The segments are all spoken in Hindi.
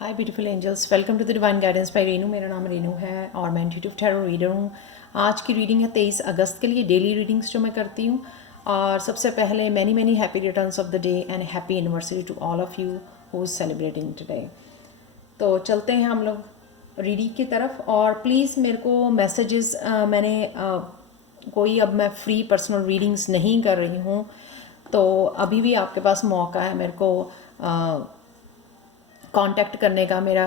Hi beautiful angels, welcome to the divine guidance by Renu. मेरा नाम रेनू है और मैं इंट्यूटिव टैरो रीडर हूँ। आज की रीडिंग है 23 अगस्त के लिए, डेली रीडिंग्स जो मैं करती हूँ। और सबसे पहले many many happy returns of the day and happy anniversary to all of you who is celebrating today. तो चलते हैं हम लोग रीडिंग की तरफ। और प्लीज़ मेरे को मैसेजेस कोई अब मैं फ्री पर्सनल रीडिंग्स नहीं कर रही हूँ, तो अभी भी आपके पास मौका है मेरे को कांटेक्ट करने का। मेरा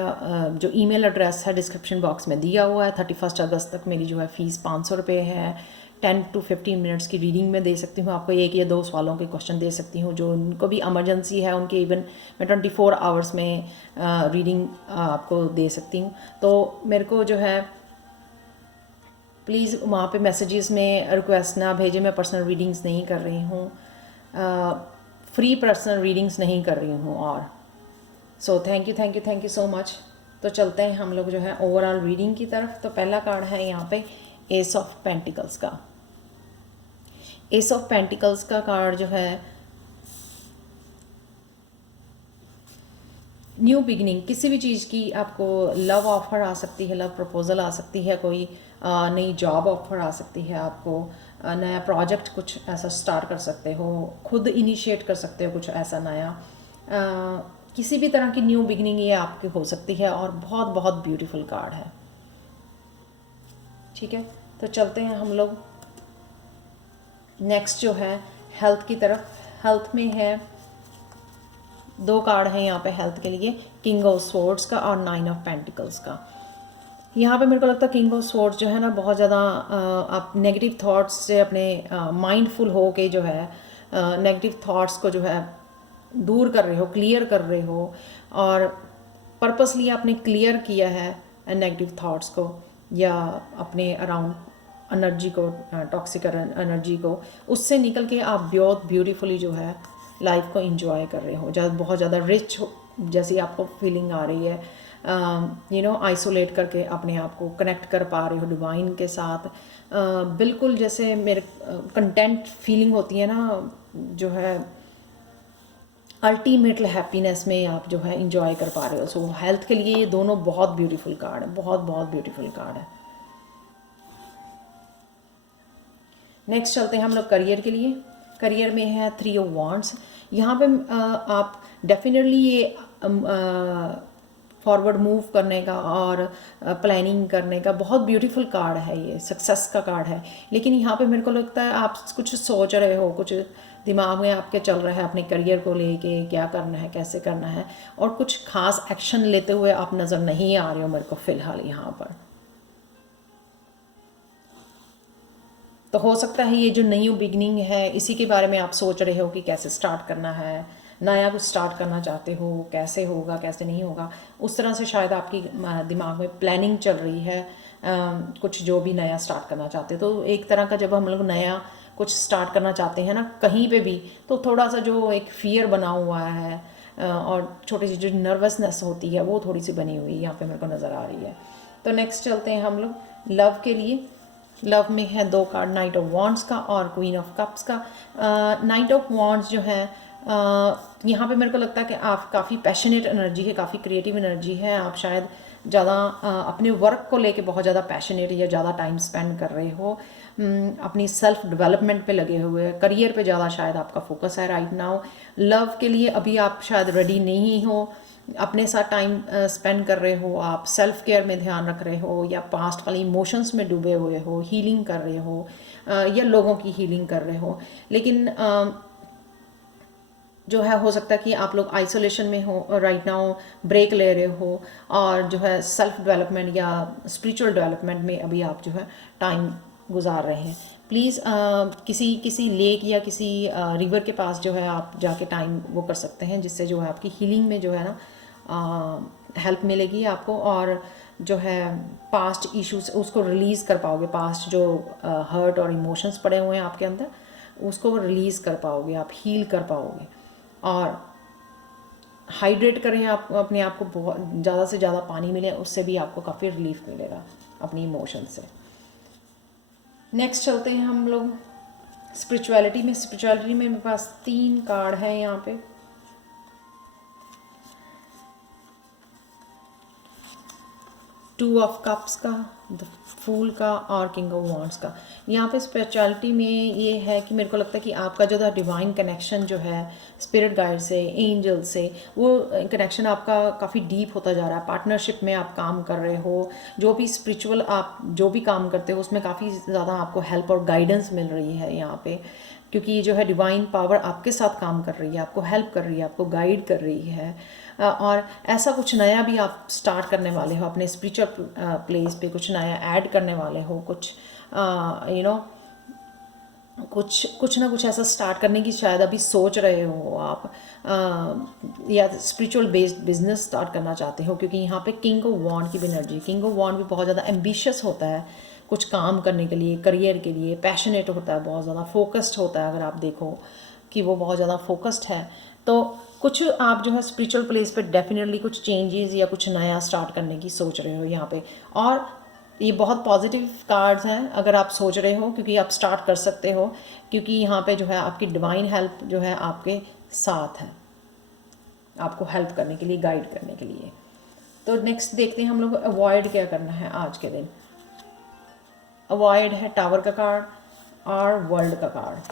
जो ईमेल एड्रेस है डिस्क्रिप्शन बॉक्स में दिया हुआ है। 31 अगस्त तक मेरी जो है फ़ीस 500 रुपये है। 10 to 15 मिनट्स की रीडिंग में दे सकती हूँ आपको, 1 या 2 सवालों के क्वेश्चन दे सकती हूँ जो उनको भी इमरजेंसी है उनके। इवन मैं 24 आवर्स में रीडिंग आपको दे सकती हूँ। तो मेरे को जो है प्लीज़ वहाँ पे मैसेजेस में रिक्वेस्ट ना भेजें। मैं पर्सनल रीडिंग्स नहीं कर रही हूँ, फ्री पर्सनल रीडिंग्स नहीं कर रही हूँ। और so thank you so much. तो चलते हैं हम लोग जो है ओवरऑल रीडिंग की तरफ। तो पहला कार्ड है यहाँ पे एस ऑफ पेंटिकल्स का। एस ऑफ पेंटिकल्स का कार्ड जो है न्यू बिगिनिंग, किसी भी चीज़ की आपको लव ऑफर आ सकती है, लव प्रपोजल आ सकती है, कोई नई जॉब ऑफर आ सकती है आपको, नया प्रोजेक्ट कुछ ऐसा स्टार्ट कर सकते हो, खुद इनिशिएट कर सकते हो कुछ ऐसा नया। किसी भी तरह की न्यू बिगिनिंग ये आपकी हो सकती है और बहुत बहुत ब्यूटीफुल कार्ड है। ठीक है, तो चलते हैं हम लोग नेक्स्ट जो है हेल्थ की तरफ। हेल्थ में है 2 कार्ड हैं यहाँ पे हेल्थ के लिए, किंग ऑफ स्वॉर्ड्स का और 9 ऑफ पेंटिकल्स का। यहाँ पे मेरे को लगता है किंग ऑफ स्वॉर्ड्स जो है ना, बहुत ज़्यादा आप नेगेटिव थॉट्स से अपने माइंडफुल हो के जो है नेगेटिव थॉट्स को जो है दूर कर रहे हो, क्लियर कर रहे हो। और पर्पसली आपने क्लियर किया है नेगेटिव थॉट्स को या अपने अराउंड एनर्जी को, टॉक्सिक एनर्जी को, उससे निकल के आप बहुत ब्यूटीफुली जो है लाइफ को एंजॉय कर रहे हो। बहुत ज़्यादा रिच जैसी आपको फीलिंग आ रही है। आइसोलेट करके अपने आप को कनेक्ट कर पा रहे हो डिवाइन के साथ। बिल्कुल जैसे मेरे कंटेंट फीलिंग होती है ना, जो है अल्टीमेट हैप्पीनेस में आप जो है इंजॉय कर पा रहे हो। सो हेल्थ के लिए ये दोनों बहुत ब्यूटीफुल कार्ड है, बहुत बहुत ब्यूटीफुल कार्ड है। नेक्स्ट चलते हैं हम लोग करियर के लिए। करियर में है 3 ऑफ वॉन्ड्स। यहाँ पे आप डेफिनेटली ये फॉरवर्ड मूव करने का और प्लानिंग करने का बहुत ब्यूटीफुल कार्ड है, ये सक्सेस का कार्ड है। लेकिन यहाँ पे मेरे को लगता है आप कुछ सोच रहे हो, कुछ दिमाग में आपके चल रहा है अपने करियर को लेके, क्या करना है, कैसे करना है, और कुछ खास एक्शन लेते हुए आप नज़र नहीं आ रहे हो मेरे को फ़िलहाल यहाँ पर। तो हो सकता है ये जो नई बिगनिंग है इसी के बारे में आप सोच रहे हो कि कैसे स्टार्ट करना है, नया कुछ स्टार्ट करना चाहते हो, कैसे होगा कैसे नहीं होगा, उस तरह से शायद आपकी दिमाग में प्लानिंग चल रही है। कुछ जो भी नया स्टार्ट करना चाहते हो, तो एक तरह का जब हम लोग नया कुछ स्टार्ट करना चाहते हैं ना कहीं पे भी, तो थोड़ा सा जो एक फियर बना हुआ है और छोटी सी जो नर्वसनेस होती है वो थोड़ी सी बनी हुई यहाँ पे मेरे को नज़र आ रही है। तो नेक्स्ट चलते हैं हम लोग लव के लिए। लव में है 2 कार्ड, नाइट ऑफ वॉन्ड्स का और क्वीन ऑफ कप्स का। नाइट ऑफ वॉन्ड्स जो है यहाँ पे मेरे को लगता है कि आप काफ़ी पैशनेट एनर्जी है, काफ़ी क्रिएटिव एनर्जी है। आप शायद ज़्यादा अपने वर्क को लेके बहुत ज़्यादा पैशनेट या ज़्यादा टाइम स्पेंड कर रहे हो, अपनी सेल्फ डेवलपमेंट पे लगे हुए, करियर पे ज़्यादा शायद आपका फोकस है राइट नाउ। लव के लिए अभी आप शायद रेडी नहीं हो, अपने साथ टाइम स्पेंड कर रहे हो, आप सेल्फ केयर में ध्यान रख रहे हो, या पास्ट वाले इमोशंस में डूबे हुए हो, हीलिंग कर रहे हो, या लोगों की हीलिंग कर रहे हो। लेकिन जो है हो सकता है कि आप लोग आइसोलेशन में हो राइट नाउ, ब्रेक ले रहे हो, और जो है सेल्फ डेवलपमेंट या स्पिरिचुअल डेवलपमेंट में अभी आप जो है टाइम गुजार रहे हैं। प्लीज़ किसी लेक या किसी रिवर के पास जो है आप जाके टाइम वो कर सकते हैं, जिससे जो है आपकी हीलिंग में जो है ना हेल्प मिलेगी आपको। और जो है पास्ट इश्यूज उसको रिलीज़ कर पाओगे, पास्ट जो हर्ट और इमोशंस पड़े हुए हैं आपके अंदर उसको रिलीज़ कर पाओगे, आप हील कर पाओगे। और हाइड्रेट करें आप अपने आप को, बहुत ज़्यादा से ज़्यादा पानी मिले, उससे भी आपको काफ़ी रिलीफ मिलेगा अपनी इमोशन से। नेक्स्ट चलते हैं हम लोग स्पिरिचुअलिटी में। स्पिरिचुअलिटी में मेरे पास 3 कार्ड हैं यहाँ पे। टू ऑफ कप्स का, द फूल का और किंग ऑफ वॉन्ड्स का। यहाँ पे स्पिरिचुअलिटी में ये है कि मेरे को लगता है कि आपका जो डिवाइन कनेक्शन जो है स्पिरिट गाइड से, एंजल से, वो कनेक्शन आपका काफ़ी डीप होता जा रहा है। पार्टनरशिप में आप काम कर रहे हो, जो भी स्पिरिचुअल आप जो भी काम करते हो उसमें काफ़ी ज़्यादा आपको हेल्प और गाइडेंस मिल रही है यहाँ पे, क्योंकि ये जो है डिवाइन पावर आपके साथ काम कर रही है, आपको हेल्प कर रही है, आपको गाइड कर रही है। और ऐसा कुछ नया भी आप स्टार्ट करने वाले हो अपने स्पिरिचुअल प्लेस पे, कुछ नया ऐड करने वाले हो, कुछ यू नो कुछ ना कुछ ऐसा स्टार्ट करने की शायद अभी सोच रहे हो आप, या स्पिरिचुअल बेस्ड बिजनेस स्टार्ट करना चाहते हो, क्योंकि यहाँ पे किंग ऑफ वॉन्ड की भी एनर्जी, किंग ऑफ वॉन्ड भी बहुत ज़्यादा एम्बिशियस होता है कुछ काम करने के लिए, करियर के लिए पैशनेट होता है, बहुत ज़्यादा फोकस्ड होता है। अगर आप देखो कि वो बहुत ज़्यादा फोकस्ड है, तो कुछ आप जो है स्पिरिचुअल प्लेस पे डेफिनेटली कुछ चेंजेस या कुछ नया स्टार्ट करने की सोच रहे हो यहाँ पे। और ये बहुत पॉजिटिव कार्ड्स हैं अगर आप सोच रहे हो, क्योंकि आप स्टार्ट कर सकते हो, क्योंकि यहाँ पे जो है आपकी डिवाइन हेल्प जो है आपके साथ है, आपको हेल्प करने के लिए, गाइड करने के लिए। तो नेक्स्ट देखते हैं हम लोग अवॉइड क्या करना है आज के दिन। अवॉइड है टावर का कार्ड और वर्ल्ड का कार्ड।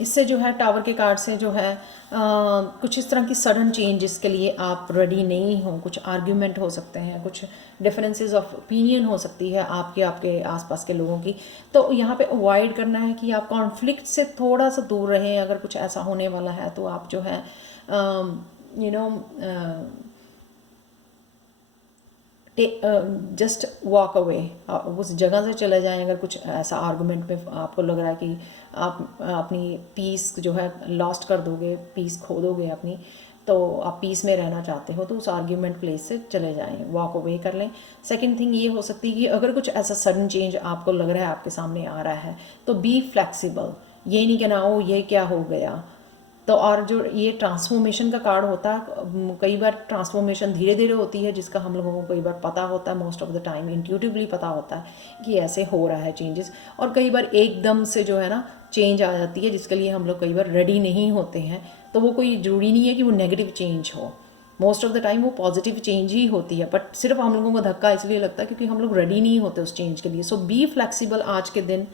इससे जो है टावर के कार्ड से जो है कुछ इस तरह की सडन चेंजेस के लिए आप रेडी नहीं हो। कुछ आर्ग्यूमेंट हो सकते हैं, कुछ डिफरेंसेस ऑफ ओपिनियन हो सकती है आपके आसपास के लोगों की। तो यहाँ पे अवॉइड करना है कि आप कॉन्फ्लिक्ट से थोड़ा सा दूर रहें। अगर कुछ ऐसा होने वाला है तो आप जो है जस्ट वॉक अवे, उस जगह से चले जाएं। अगर कुछ ऐसा आर्गूमेंट में आपको लग रहा है कि आप अपनी पीस जो है लॉस्ट कर दोगे, पीस खो दोगे अपनी, तो आप पीस में रहना चाहते हो, तो उस आर्ग्यूमेंट प्लेस से चले जाएं, वॉक अवे कर लें। सेकंड थिंग ये हो सकती है कि अगर कुछ ऐसा सडन चेंज आपको लग रहा है आपके सामने आ रहा है, तो बी फ्लेक्सिबल। ये नहीं कहना ओ ये क्या हो गया। तो और जो ये ट्रांसफॉर्मेशन का कार्ड होता है, कई बार ट्रांसफॉर्मेशन धीरे धीरे होती है, जिसका हम लोगों को कई बार पता होता है, most of the time intuitively पता होता है कि ऐसे हो रहा है चेंजेस। और कई बार एकदम से जो है ना चेंज आ जाती है, जिसके लिए हम लोग कई बार रेडी नहीं होते हैं। तो वो कोई ज़रूरी नहीं है कि वो नेगेटिव चेंज हो, मोस्ट ऑफ द टाइम वो पॉजिटिव चेंज ही होती है, बट सिर्फ हम लोगों को धक्का इसलिए लगता है क्योंकि हम लोग रेडी नहीं होते उस चेंज के लिए। सो बी फ्लेक्सिबल आज के दिन,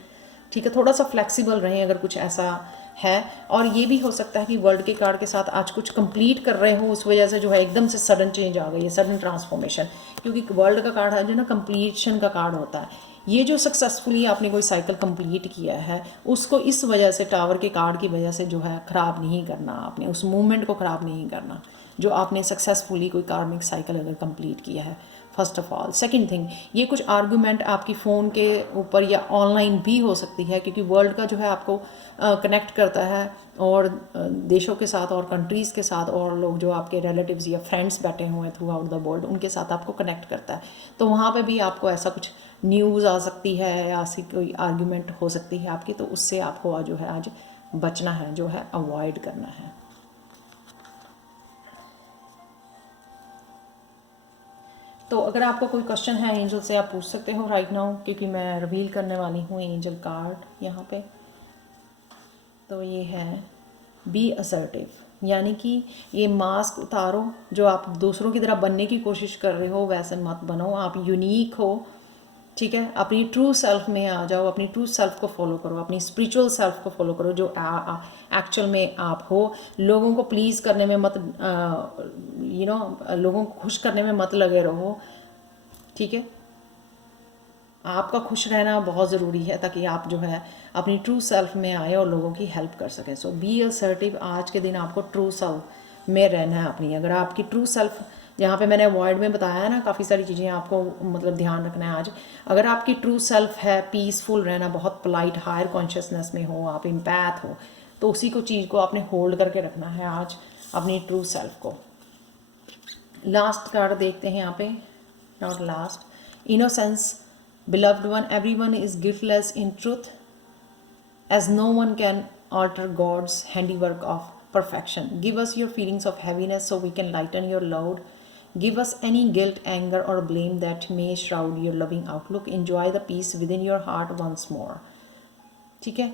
ठीक है, थोड़ा सा फ्लेक्सिबल रहें अगर कुछ ऐसा है। और ये भी हो सकता है कि वर्ल्ड के कार्ड के साथ आज कुछ कंप्लीट कर रहे हो, उस वजह से जो है एकदम से सडन चेंज आ गई है, सडन ट्रांसफॉर्मेशन। क्योंकि वर्ल्ड का कार्ड है जो ना कंप्लीशन का कार्ड होता है। ये जो सक्सेसफुली आपने कोई साइकिल कंप्लीट किया है, उसको इस वजह से टावर के कार्ड की वजह से जो है ख़राब नहीं करना, आपने उस मूवमेंट को ख़राब नहीं करना जो आपने सक्सेसफुली कोई कार्मिक साइकिल अगर कंप्लीट किया है, first of all. Second thing, ये कुछ आर्गूमेंट आपकी फ़ोन के ऊपर या ऑनलाइन भी हो सकती है, क्योंकि वर्ल्ड का जो है आपको कनेक्ट करता है और देशों के साथ और कंट्रीज़ के साथ, और लोग जो आपके रिलेटिव्स या फ्रेंड्स बैठे हुए हैं थ्रू आउट द वर्ल्ड, उनके साथ आपको कनेक्ट करता है। तो वहाँ पे भी आपको ऐसा कुछ न्यूज़ आ सकती है या ऐसी कोई आर्गूमेंट हो सकती है आपकी, तो उससे आपको जो है आज बचना है, जो है अवॉइड करना है। तो अगर आपका कोई क्वेश्चन है एंजल से, आप पूछ सकते हो राइट नाउ, क्योंकि मैं रिवील करने वाली हूँ एंजल कार्ड यहाँ पे। तो ये है बी असर्टिव, यानी कि ये मास्क उतारो, जो आप दूसरों की तरह बनने की कोशिश कर रहे हो वैसे मत बनो, आप यूनिक हो, ठीक है। अपनी ट्रू सेल्फ में आ जाओ, अपनी ट्रू सेल्फ को फॉलो करो, अपनी स्पिरिचुअल सेल्फ को फॉलो करो जो एक्चुअल में आप हो। लोगों को प्लीज़ करने में मत लोगों को खुश करने में मत लगे रहो, ठीक है। आपका खुश रहना बहुत ज़रूरी है ताकि आप जो है अपनी ट्रू सेल्फ में आए और लोगों की हेल्प कर सकें। सो बी असर्टिव, आज के दिन आपको ट्रू सेल्फ में रहना है अपनी। अगर आपकी ट्रू सेल्फ, जहाँ पे मैंने अवॉइड में बताया है ना काफ़ी सारी चीज़ें आपको मतलब ध्यान रखना है आज। अगर आपकी ट्रू सेल्फ है पीसफुल रहना, बहुत पोलाइट हायर कॉन्शियसनेस में हो, आप एम्पैथ हो, तो उसी को चीज़ को आपने होल्ड करके रखना है आज, अपनी ट्रू सेल्फ को। लास्ट कार्ड देखते हैं यहाँ पे, not last, innocence. Beloved one, everyone is guiltless in truth, as no one can alter God's handiwork of perfection. Give us your feelings of heaviness so we can lighten your load. Give us any guilt, anger, or blame that may shroud your loving outlook. Enjoy the peace within your heart once more. ठीक है।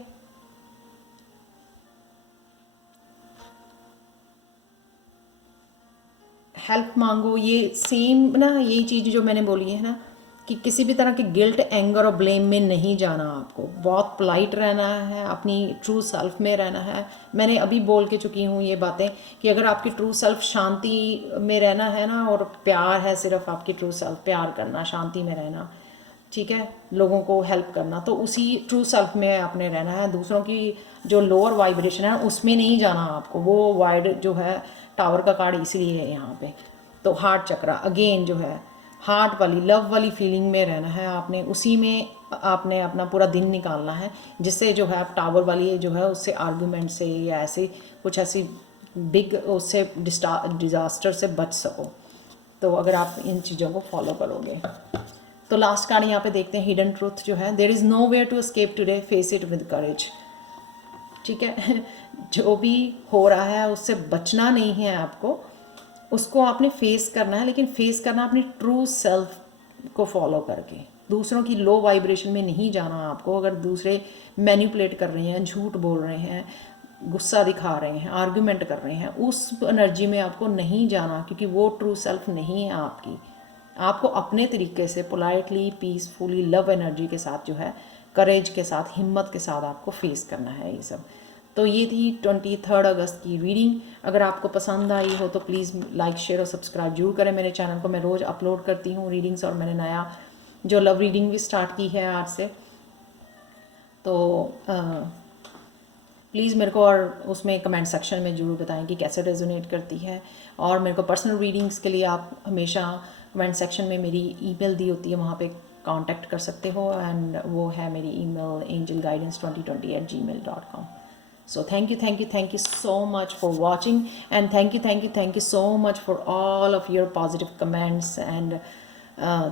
हेल्प मांगो, ये सेम ना, यही चीज़ जो मैंने बोली है ना कि किसी भी तरह के गिल्ट, एंगर और ब्लेम में नहीं जाना आपको। बहुत पोलाइट रहना है, अपनी ट्रू सेल्फ में रहना है। मैंने अभी बोल के चुकी हूँ ये बातें कि अगर आपकी ट्रू सेल्फ शांति में रहना है ना, और प्यार है सिर्फ आपकी ट्रू सेल्फ, प्यार करना, शांति में रहना, ठीक है, लोगों को हेल्प करना, तो उसी ट्रू सेल्फ में आपने रहना है। दूसरों की जो लोअर वाइब्रेशन है उसमें नहीं जाना आपको। वो वाइड जो है टावर का कार्ड इसलिए है यहाँ पे। तो हार्ट चक्रा अगेन जो है, हार्ट वाली लव वाली फीलिंग में रहना है आपने, उसी में आपने अपना पूरा दिन निकालना है, जिससे जो है आप टावर वाली जो है उससे आर्गूमेंट से या ऐसे कुछ ऐसी बिग उससे डिज़ास्टर से बच सको। तो अगर आप इन चीज़ों को फॉलो करोगे तो लास्ट कार्ड यहाँ पे देखते हैं, हिडन ट्रूथ जो है, there is nowhere to escape today, face it with courage. ठीक है, जो भी हो रहा है उससे बचना नहीं है आपको, उसको आपने फेस करना है, लेकिन फेस करना अपनी ट्रू सेल्फ को फॉलो करके। दूसरों की लो वाइब्रेशन में नहीं जाना आपको। अगर दूसरे मैनिपुलेट कर रहे हैं, झूठ बोल रहे हैं, गुस्सा दिखा रहे हैं, आर्ग्यूमेंट कर रहे हैं, उस एनर्जी में आपको नहीं जाना, क्योंकि वो ट्रू सेल्फ नहीं है आपकी। आपको अपने तरीके से पोलाइटली, पीसफुली, लव एनर्जी के साथ जो है, करेज के साथ, हिम्मत के साथ आपको फेस करना है ये सब। तो ये थी 23 अगस्त की रीडिंग। अगर आपको पसंद आई हो तो प्लीज़ लाइक, शेयर और सब्सक्राइब जरूर करें मेरे चैनल को। मैं रोज़ अपलोड करती हूँ रीडिंग्स, और मैंने नया जो लव रीडिंग भी स्टार्ट की है आज से। तो प्लीज़ मेरे को और उसमें कमेंट सेक्शन में ज़रूर बताएं कि कैसे रेजोनेट करती है। और मेरे को पर्सनल रीडिंग्स के लिए आप हमेशा कमेंट सेक्शन में मेरी ईमेल दी होती है, वहाँ पे कांटेक्ट कर सकते हो, एंड वो है मेरी email angelguidance2020@gmail.com. So thank you so much for watching, and thank you so much for all of your positive comments and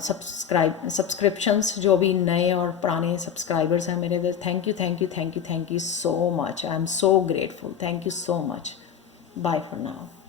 subscriptions, जो भी नए और पुराने सब्सक्राइबर्स हैं मेरे, thank you so much. I am so grateful. Thank you so much. Bye for now.